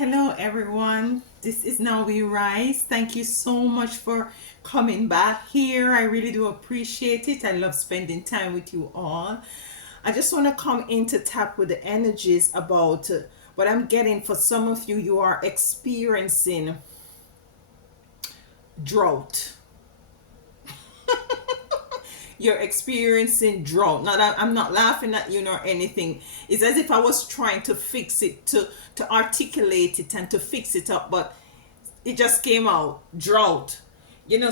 Hello, everyone. This is Now We Rise. Thank you so much for coming back here. I really do appreciate it. I love spending time with you all. I just want to come in to tap with the energies about what I'm getting. For some of you, you are experiencing drought. You're experiencing drought. Now, I'm not laughing at you nor anything. It's as if I was trying to fix it, to articulate it and to fix it up, but it just came out. Drought.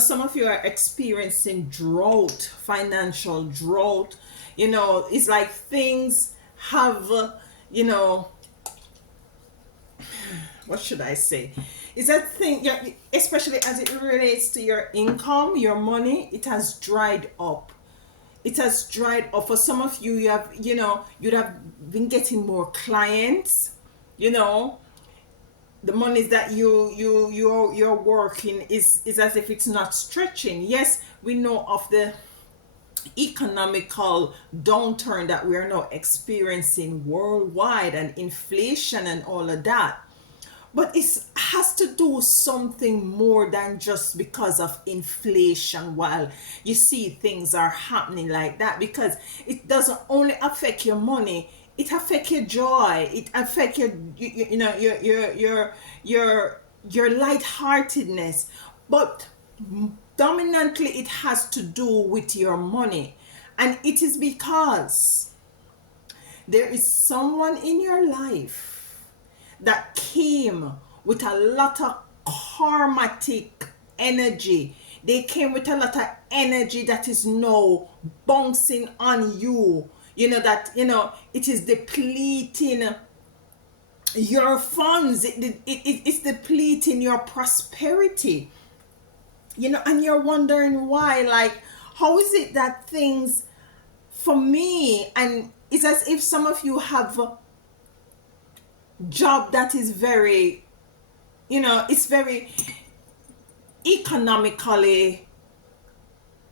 Some of you are experiencing drought, financial drought. It's like things have, you know what should I say? Is that thing, yeah, especially as it relates to your income, your money, it has dried up. It has dried up. For some of you, you'd have been getting more clients. you know the monies that you're working is as if it's not stretching. Yes, we know of the economical downturn that we are now experiencing worldwide, and inflation and all of that, but it has to do something more than just because of inflation. While you see things are happening like that, because it doesn't only affect your money, it affects your joy, it affects your lightheartedness. But dominantly it has to do with your money, and it is because there is someone in your life that came with a lot of karmatic energy. They came with a lot of energy that is now bouncing on you. It is depleting your funds. It's depleting your prosperity. And you're wondering why. Like, how is it that things for me, and it's as if some of you have a job that is very, it's very economically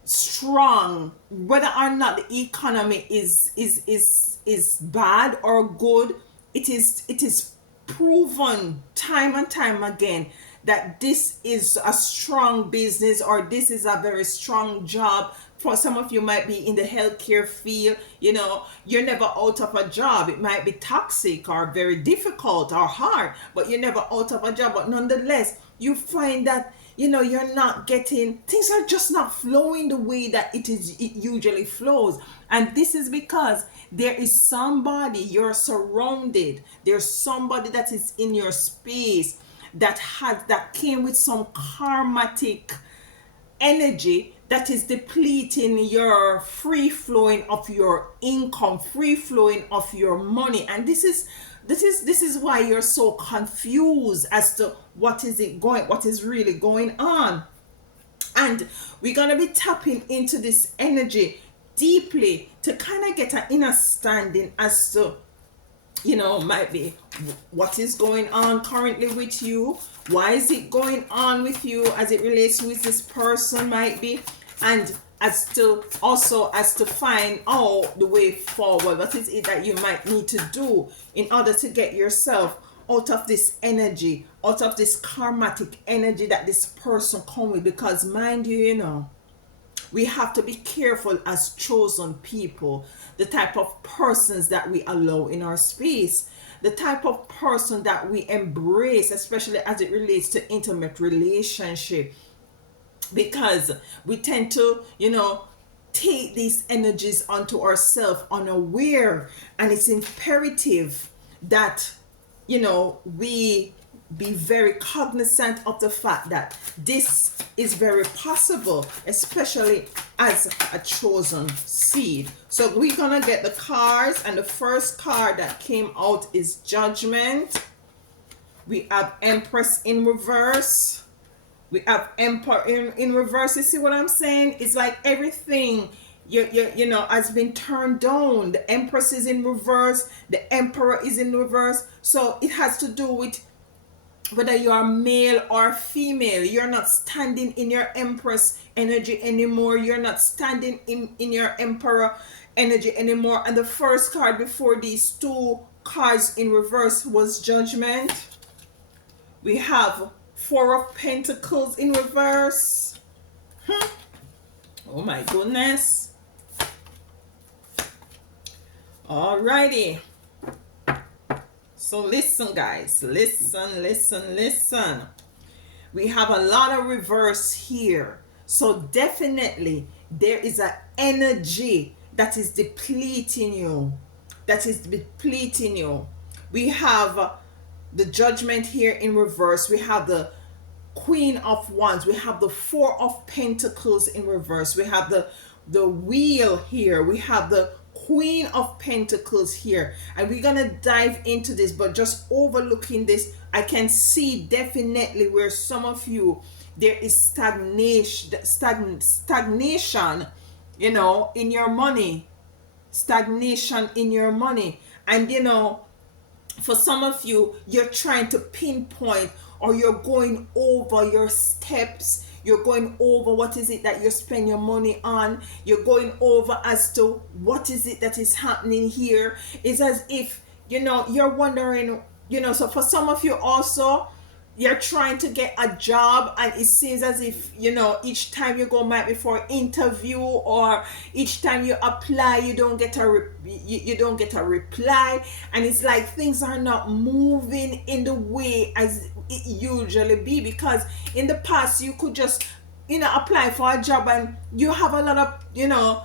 strong, whether or not the economy is bad or good. It is proven time and time again that this is a strong business, or this is a very strong job. For some of you might be in the healthcare field. You're never out of a job. It might be toxic or very difficult or hard, but you're never out of a job. But nonetheless, you find that you're not getting, things are just not flowing the way that it usually flows. And this is because there is somebody you're surrounded, there's somebody that is in your space that came with some karmatic energy that is depleting your free flowing of your income, free flowing of your money. And this is why you're so confused as to what is really going on. And we're going to be tapping into this energy deeply to kind of get an understanding as to, might be what is going on currently with you. Why is it going on with you as it relates with this person, might be, and as to find out the way forward. What is it that you might need to do in order to get yourself out of this energy, out of this karmatic energy that this person come with? Because mind you, we have to be careful as chosen people, the type of persons that we allow in our space, the type of person that we embrace, especially as it relates to intimate relationship. Because we tend to, take these energies onto ourselves unaware, and it's imperative that we be very cognizant of the fact that this is very possible, especially as a chosen seed. So we're gonna get the cards, and the first card that came out is Judgment. We have Empress in reverse. We have Emperor in reverse. You see what I'm saying? It's like everything has been turned down. The Empress is in reverse, the Emperor is in reverse. So it has to do with whether you are male or female. You're not standing in your Empress energy anymore. You're not standing in your Emperor energy anymore. And the first card before these two cards in reverse was Judgment. We have Four of Pentacles in reverse. Oh my goodness. Alrighty. So listen, guys. Listen. We have a lot of reverse here. So definitely there is an energy that is depleting you. We have the Judgment here in reverse. We have the Queen of Wands. We have the Four of Pentacles in reverse. We have the Wheel here. We have the Queen of Pentacles here. And we're going to dive into this, but just overlooking this, I can see definitely where some of you, there is stagnation, you know, in your money. Stagnation in your money. And, you know, for some of you, you're trying to pinpoint, or you're going over your steps. You're going over what is it that you spend your money on. You're going over as to what is it that is happening here. It's as if, you know, you're wondering, you know, so for some of you also, you're trying to get a job, and it seems as if, you know, each time you go might be for an interview, or each time you apply, you don't get you don't get a reply, and it's like things are not moving in the way as it usually be, because in the past you could just, you know, apply for a job and you have a lot of, you know,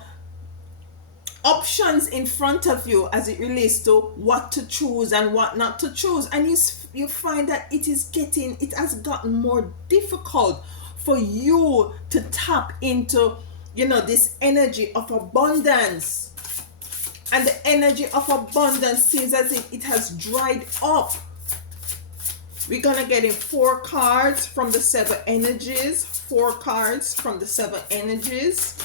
options in front of you as it relates to what to choose and what not to choose, and you find that it has gotten more difficult for you to tap into, you know, this energy of abundance. And the energy of abundance seems as if it has dried up. We're gonna get in 4 cards from the 7 energies. 4 cards from the 7 energies.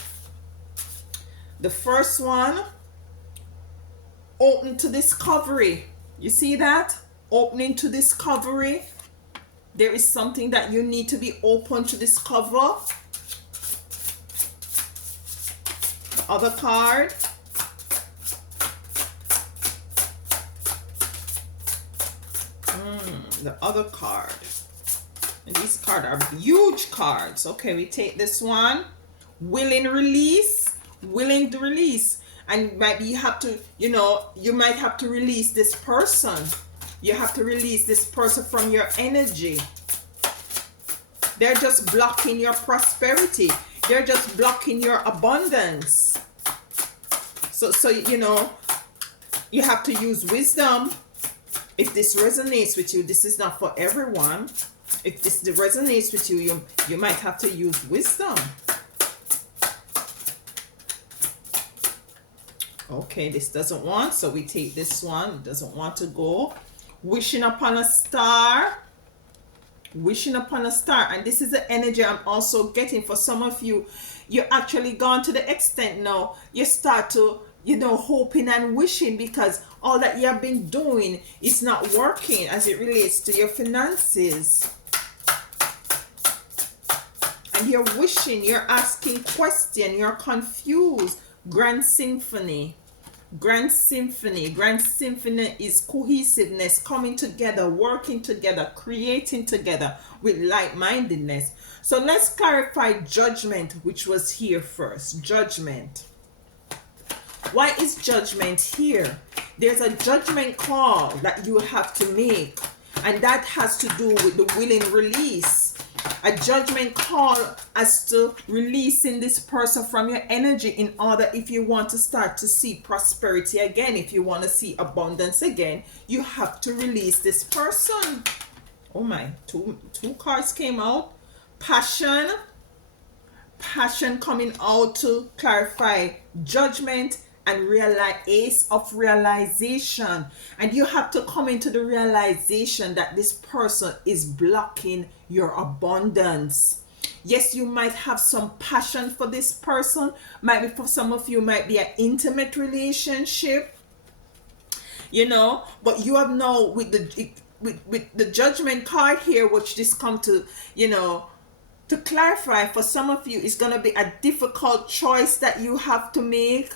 The first one, open to discovery. You see that? Opening to discovery. There is something that you need to be open to discover. Other card. The other card. And these cards are huge cards. Okay, we take this one. Willing release. Willing to release. And maybe you have to, you know, you might have to release this person. You have to release this person from your energy. They're just blocking your prosperity. They're just blocking your abundance. So you know, you have to use wisdom. If this resonates with you, this is not for everyone. If this resonates with you, you might have to use wisdom. Okay, this doesn't want, so we take this one. It doesn't want to go. Wishing upon a star. Wishing upon a star. And this is the energy I'm also getting for some of you. You're actually gone to the extent now. You start to, you know, hoping and wishing, because all that you have been doing is not working as it relates to your finances. And you're wishing, you're asking questions, you're confused. Grand Symphony. Grand Symphony. Grand Symphony is cohesiveness, coming together, working together, creating together with like-mindedness. So let's clarify Judgment, which was here first. Judgment. Why is Judgment here? There's a judgment call that you have to make, and that has to do with the willing release. A judgment call as to releasing this person from your energy in order, if you want to start to see prosperity again, if you want to see abundance again, you have to release this person. Oh my, two cards came out. Passion. Passion coming out to clarify Judgment, and Ace of Realization. And you have to come into the realization that this person is blocking your abundance. Yes, you might have some passion for this person. Might be, for some of you, might be an intimate relationship, you know, but you have now with the Judgment card here, which this come to, you know, to clarify, for some of you, it's going to be a difficult choice that you have to make.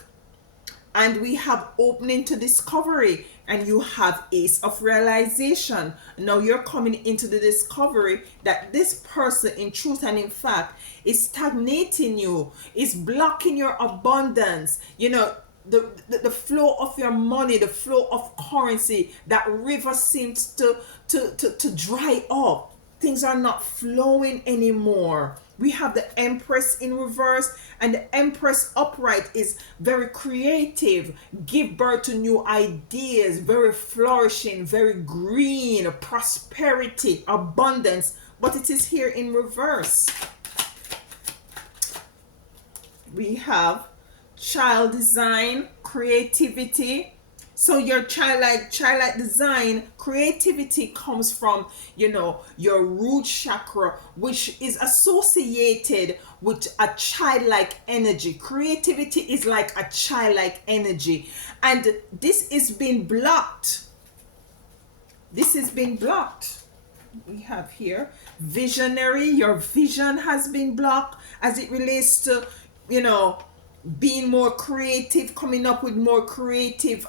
And we have opening to discovery. and you have Ace of Realization. Now you're coming into the discovery that this person, in truth and in fact, is stagnating you, is blocking your abundance. The flow of your money, the flow of currency, that river seems to dry up. Things are not flowing anymore. We have the Empress in reverse, and the Empress upright is very creative, give birth to new ideas, very flourishing, very green, prosperity, abundance, but it is here in reverse. We have child design, creativity. So your childlike design, creativity comes from, your root chakra, which is associated with a childlike energy. Creativity is like a childlike energy, and this is being blocked. This is being blocked. We have here visionary. Your vision has been blocked as it relates to, being more creative, coming up with more creative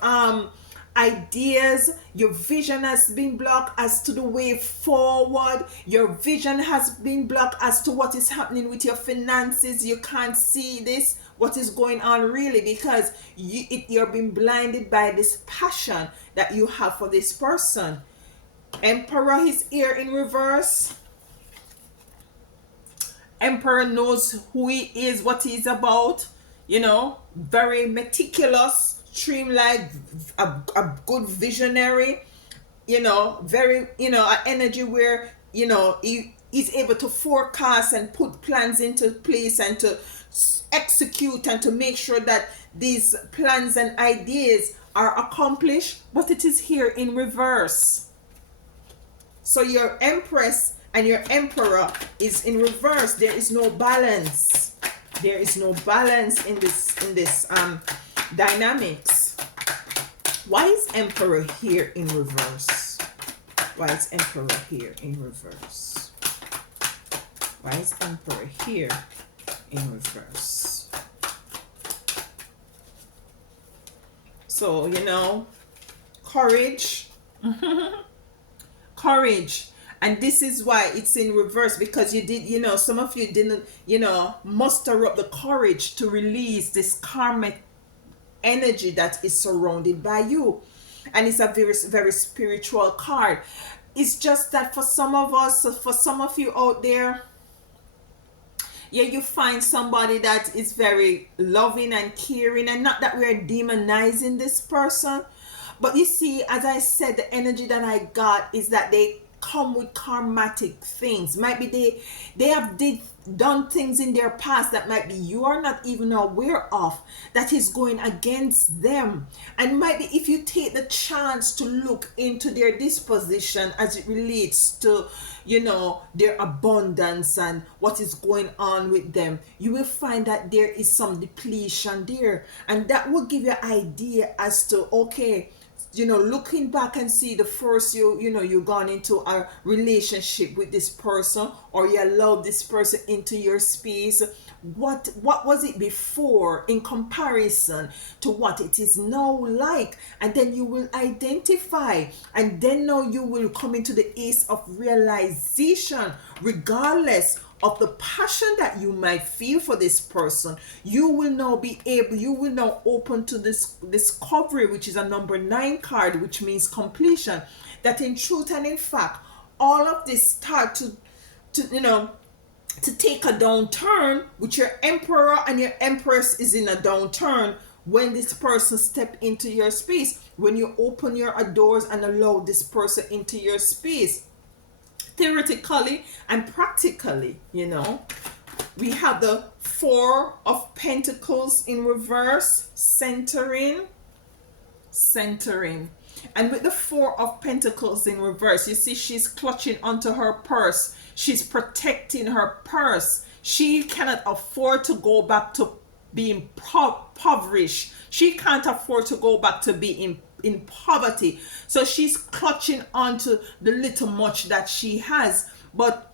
ideas. Your vision has been blocked as to the way forward. Your vision has been blocked as to what is happening with your finances. You can't see this, what is going on really, because you're being blinded by this passion that you have for this person. Emperor is here in reverse. Emperor knows who he is, what he's about. Very meticulous, streamlined, a good visionary. Very, an energy where, he's able to forecast and put plans into place and to execute and to make sure that these plans and ideas are accomplished, but it is here in reverse. So your Empress and your Emperor is in reverse. There is no balance. There is no balance in this dynamics. Why is Emperor here in reverse? Why is Emperor here in reverse? Why is Emperor here in reverse? So, courage. Courage. And this is why it's in reverse, because you did, some of you didn't, muster up the courage to release this karmic energy that is surrounded by you. And it's a very, very spiritual card. It's just that for some of us, for some of you out there, you find somebody that is very loving and caring, and not that we're demonizing this person, but you see, as I said, the energy that I got is that they come with karmatic things. Might be they have done things in their past that might be you are not even aware of, that is going against them. And might be if you take the chance to look into their disposition as it relates to their abundance and what is going on with them, you will find that there is some depletion there, and that will give you an idea as to, okay, looking back and see the first you gone into a relationship with this person, or you allowed this person into your space, what was it before in comparison to what it is now like, and then you will identify, and then now you will come into the Ace of Realization. Regardless of the passion that you might feel for this person, you will now open to this discovery, which is a number 9 card, which means completion. That in truth and in fact, all of this start to take a downturn, which your Emperor and your Empress is in a downturn when this person step into your space, when you open your doors and allow this person into your space. Theoretically and practically, we have the 4 of Pentacles in reverse, centering. And with the 4 of Pentacles in reverse, you see she's clutching onto her purse. She's protecting her purse. She cannot afford to go back to being impoverished. She can't afford to go back to being in poverty. So she's clutching onto the little much that she has. But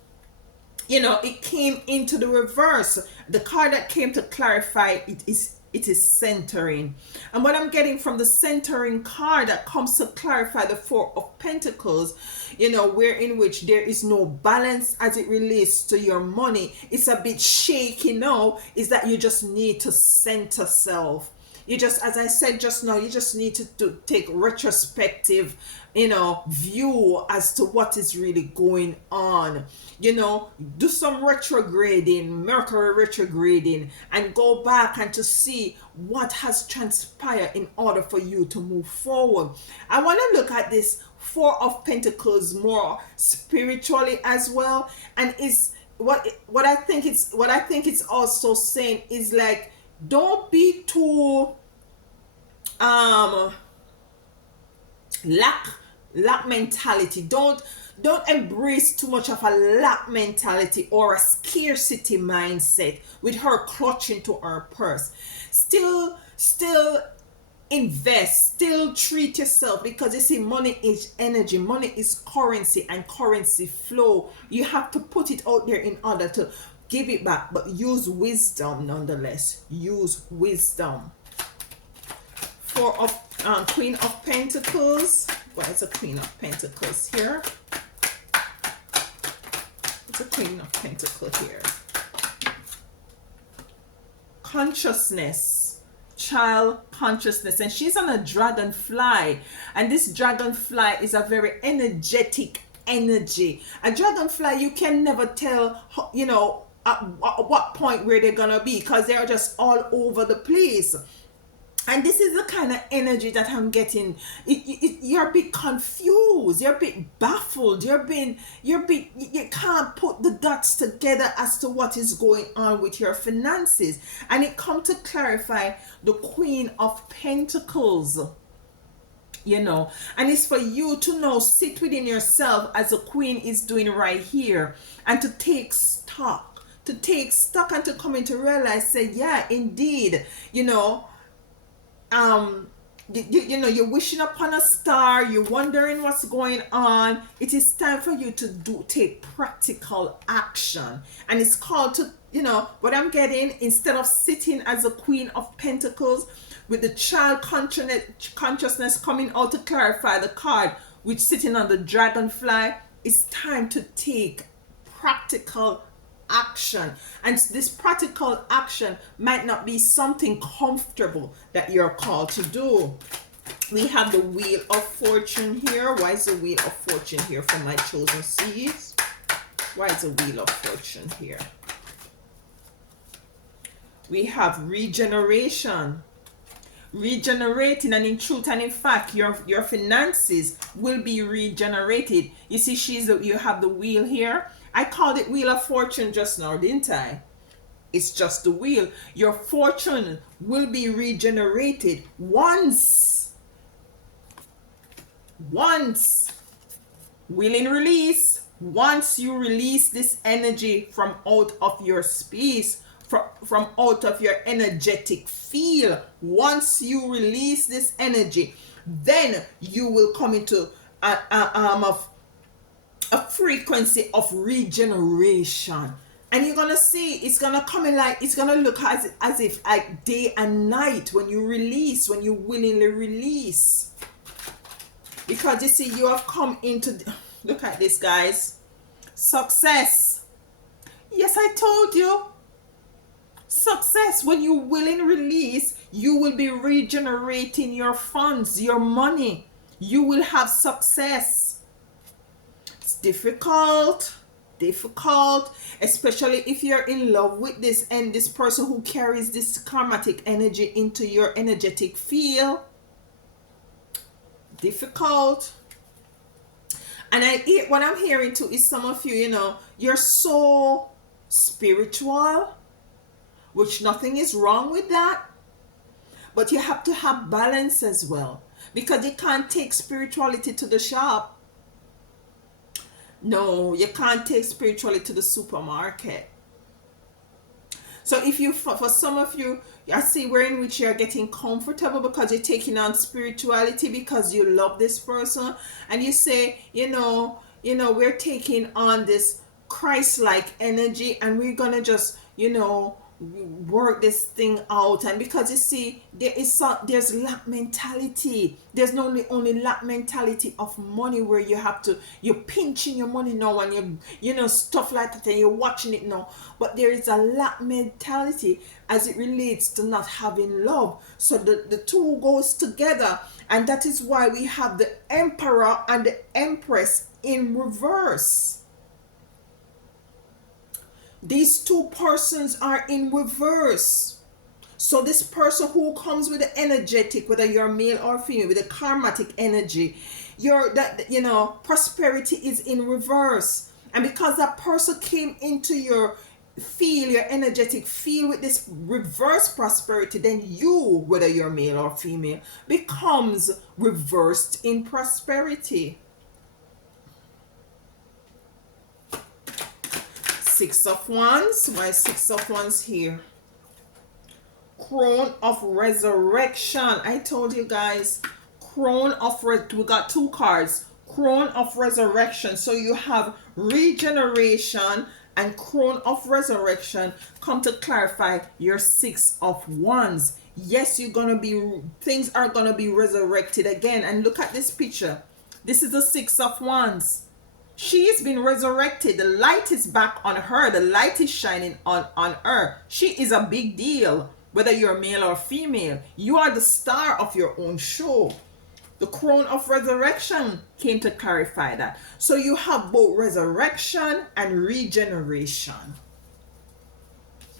it came into the reverse. The card that came to clarify it it is centering. And what I'm getting from the centering card that comes to clarify the Four of Pentacles, where in which there is no balance as it relates to your money, it's a bit shaky now, is that you just need to center self. You just, as I said just now, you just need to take retrospective, view as to what is really going on. Do some retrograding, Mercury retrograding, and go back and to see what has transpired in order for you to move forward. I want to look at this Four of Pentacles more spiritually as well, and is what I think it's also saying is like, don't be too lack mentality. Don't embrace too much of a lack mentality or a scarcity mindset with her clutching to her purse. Still invest, still treat yourself, because you see, money is energy, money is currency, and currency flow. You have to put it out there in order to give it back, but use wisdom nonetheless. Use wisdom. Queen of Pentacles. What is a Queen of Pentacles here? What's a Queen of Pentacles here? Consciousness. Child consciousness. And she's on a dragonfly. And this dragonfly is a very energetic energy. A dragonfly, you can never tell, at what point where they're gonna be, because they're just all over the place. And this is the kind of energy that I'm getting. You're a bit confused. You're a bit baffled. You can't put the dots together as to what is going on with your finances. And it comes to clarify the Queen of Pentacles. And it's for you to now sit within yourself, as the Queen is doing right here, and to take stock. And to come in to realize, say, yeah, indeed, you're wishing upon a star, you're wondering what's going on. It is time for you to take practical action. And it's called to, what I'm getting, instead of sitting as a Queen of Pentacles with the child consciousness coming out to clarify the card, which sitting on the dragonfly, it's time to take practical action. And this practical action might not be something comfortable that you're called to do. We have the Wheel of Fortune here. Why is the Wheel of Fortune here for my chosen seeds? Why is the Wheel of Fortune here? We have regeneration. Regenerating, and in truth and in fact, your finances will be regenerated. You see, you have the wheel here. I called it Wheel of Fortune just now, didn't I? It's just the wheel. Your fortune will be regenerated once. Willing release. Once you release this energy from out of your space, from out of your energetic field, once you release this energy, then you will come into a frequency of regeneration. And you're gonna see it's gonna come in, like it's gonna look as if like day and night when you willingly release. Because you see, you have come into, look at this, guys, success. Yes, I told you. Success. When you willingly release, you will be regenerating your funds, your money. You will have success. It's difficult, especially if you're in love with this and this person who carries this karmatic energy into your energetic field. Difficult. And what I'm hearing too is some of you, you're so spiritual, which nothing is wrong with that, but you have to have balance as well, because you can't take spirituality to the shop. No, you can't take spirituality to the supermarket. So if you, for some of you, I see where in which you're getting comfortable because you're taking on spirituality because you love this person, and you say, we're taking on this Christ-like energy, and we're gonna just, work this thing out. And because you see, there's lack mentality. There's not only lack mentality of money, where you're pinching your money now, and stuff like that, and you're watching it now. But there is a lack mentality as it relates to not having love. So the two goes together, and that is why we have the emperor and the empress in reverse. These two persons are in reverse. So this person who comes with the energetic, whether you're male or female, with the karmatic energy, prosperity is in reverse. And because that person came into your energetic field with this reverse prosperity, then you, whether you're male or female, becomes reversed in prosperity. Six of Wands. Why Six of Wands here? Crown of Resurrection. I told you guys, we got two cards. Crown of Resurrection. So you have regeneration and Crown of Resurrection come to clarify your Six of Wands. Yes, things are gonna be resurrected again. And look at this picture. This is the Six of Wands. She's been resurrected. The light is back on her. The light is shining on her. She is a big deal. Whether you're male or female, you are the star of your own show. The crown of resurrection came to clarify that. So you have both resurrection and regeneration.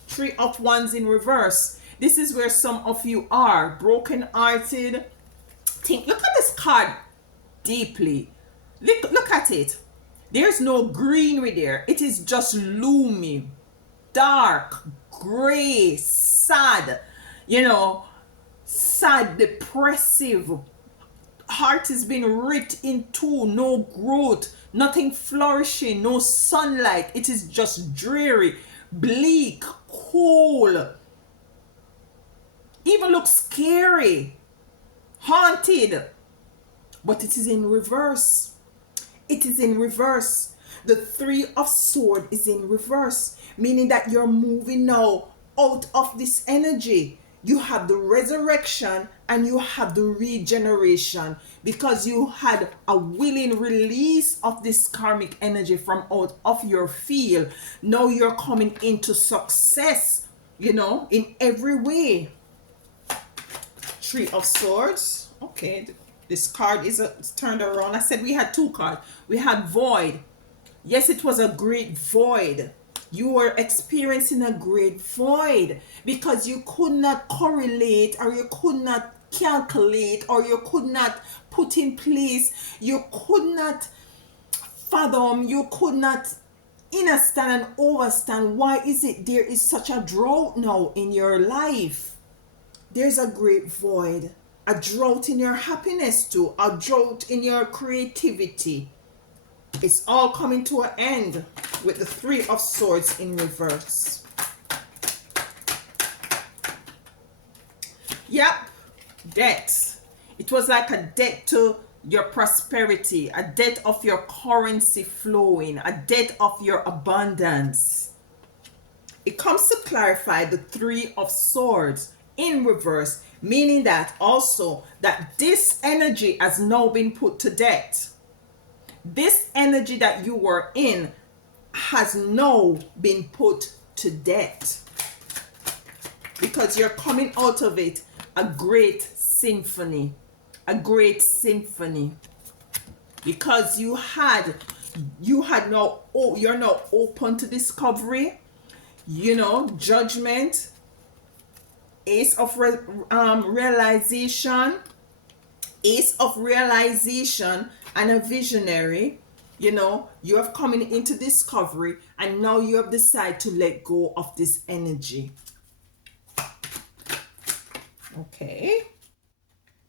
Three of Wands in reverse. This is where some of you are. Broken-hearted. Look at this card deeply. Look at it. There's no greenery there. It is just gloomy, dark, gray, sad, sad, depressive. Heart is being ripped in two. No growth, nothing flourishing, no sunlight. It is just dreary, bleak, cold. Even looks scary, haunted. But it is in reverse. It is in reverse. The Three of Swords is in reverse, meaning that you're moving now out of this energy. You have the resurrection and you have the regeneration, because you had a willing release of this karmic energy from out of your field. Now you're coming into success, in every way. Three of Swords. Okay. This card is turned around. I said we had two cards. We had void. Yes, it was a great void. You were experiencing a great void because you could not correlate, or you could not calculate, or you could not put in place, you could not fathom, you could not understand and overstand why is it there is such a drought now in your life. There's a great void. A drought in your happiness too. A drought in your creativity. It's all coming to an end with the Three of Swords in reverse. Yep. Debt. It was like a debt to your prosperity. A debt of your currency flowing. A debt of your abundance. It comes to clarify the Three of Swords in reverse, meaning that also that this energy has now been put to death. This energy that you were in has now been put to death, because you're coming out of it a great symphony, because you're now open to discovery, judgment. Ace of realization, and a visionary. You have coming into discovery, and now you have decided to let go of this energy. Okay.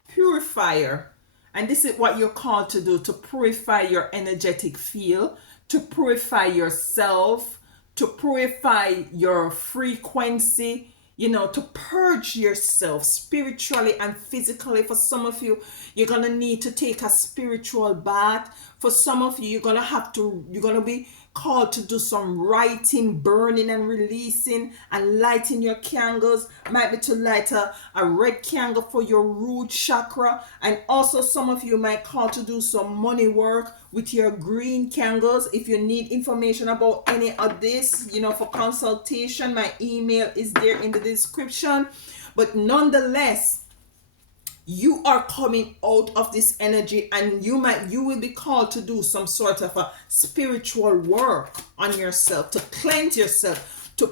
Purifier. And this is what you're called to do, to purify your energetic field, to purify yourself, to purify your frequency, to purge yourself spiritually and physically. For some of you, you're going to need to take a spiritual bath. For some of you, you're gonna be called to do some writing, burning and releasing, and lighting your candles. Might be to light a red candle for your root chakra. And also some of you might call to do some money work with your green candles. If you need information about any of this, for consultation, my email is there in the description. But nonetheless, you are coming out of this energy, and you will be called to do some sort of a spiritual work on yourself, to cleanse yourself, to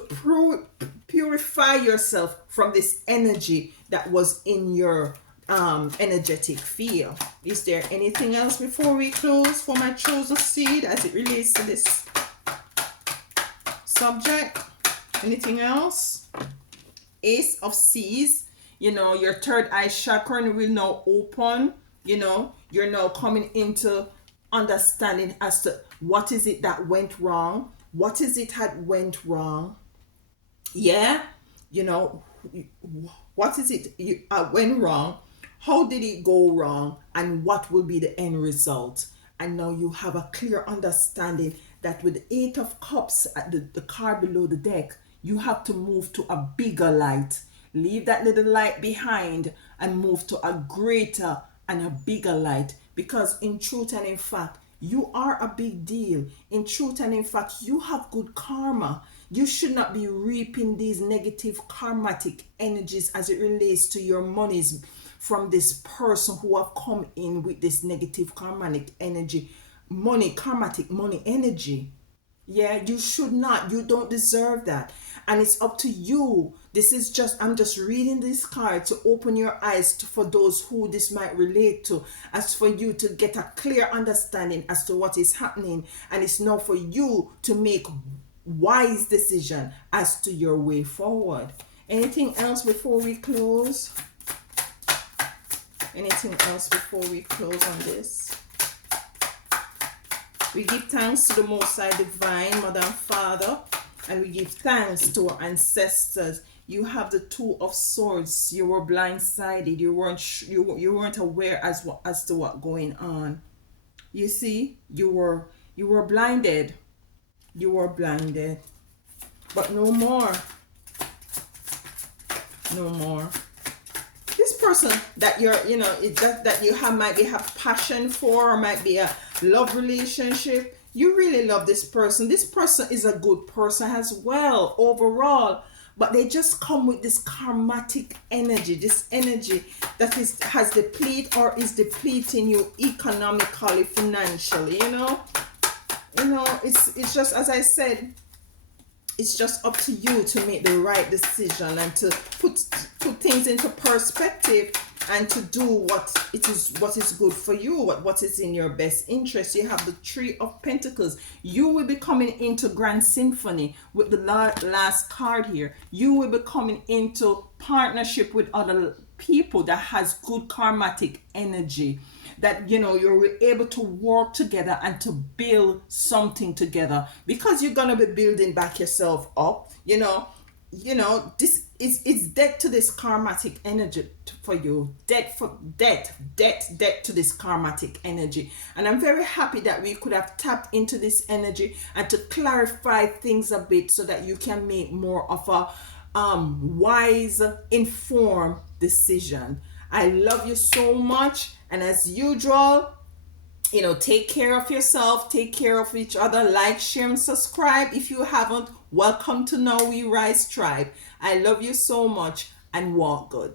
purify yourself from this energy that was in your energetic field. Is there anything else before we close for my chosen seed as it relates to this subject? Anything else? Ace of Seas. Your third eye chakra will now open. You're now coming into understanding as to what is it that went wrong. What is it that went wrong? Yeah. What is it you went wrong? How did it go wrong? And what will be the end result? And now you have a clear understanding that with the Eight of Cups at the card below the deck, you have to move to a bigger light. Leave that little light behind and move to a greater and a bigger light. Because in truth and in fact, you are a big deal. In truth and in fact, you have good karma. You should not be reaping these negative karmatic energies as it relates to your monies from this person who have come in with this negative karmatic energy. Karmatic money energy. Yeah, you should not. You don't deserve that. And it's up to you. I'm just reading this card to open your eyes for those who this might relate to, as for you to get a clear understanding as to what is happening. And it's now for you to make wise decision as to your way forward. Anything else before we close? Anything else before we close on this? We give thanks to the Most High Divine Mother and Father, and we give thanks to our ancestors. You have the Two of Swords. You were blindsided. You weren't aware as to what going on. You see, you were blinded. You were blinded, but no more. No more. This person that that you might have passion for, or might be a love relationship. You really love this person. This person is a good person as well overall, but they just come with this karmatic energy, this energy that has depleted or is depleting you economically, financially. It's just, as I said, it's just up to you to make the right decision and to put things into perspective and to do what is good for you, what is in your best interest. You have the Three of Pentacles. You will be coming into Grand Symphony with the last card here. You will be coming into partnership with other people that has good karmatic energy, that you're able to work together and to build something together, because you're gonna be building back yourself up. This is debt to this karmatic energy for you. Debt to this karmatic energy. And I'm very happy that we could have tapped into this energy and to clarify things a bit so that you can make more of a wise, informed decision. I love you so much, and as usual, take care of yourself, take care of each other, like, share, and subscribe. If you haven't, welcome to Now We Rise Tribe. I love you so much, and walk good.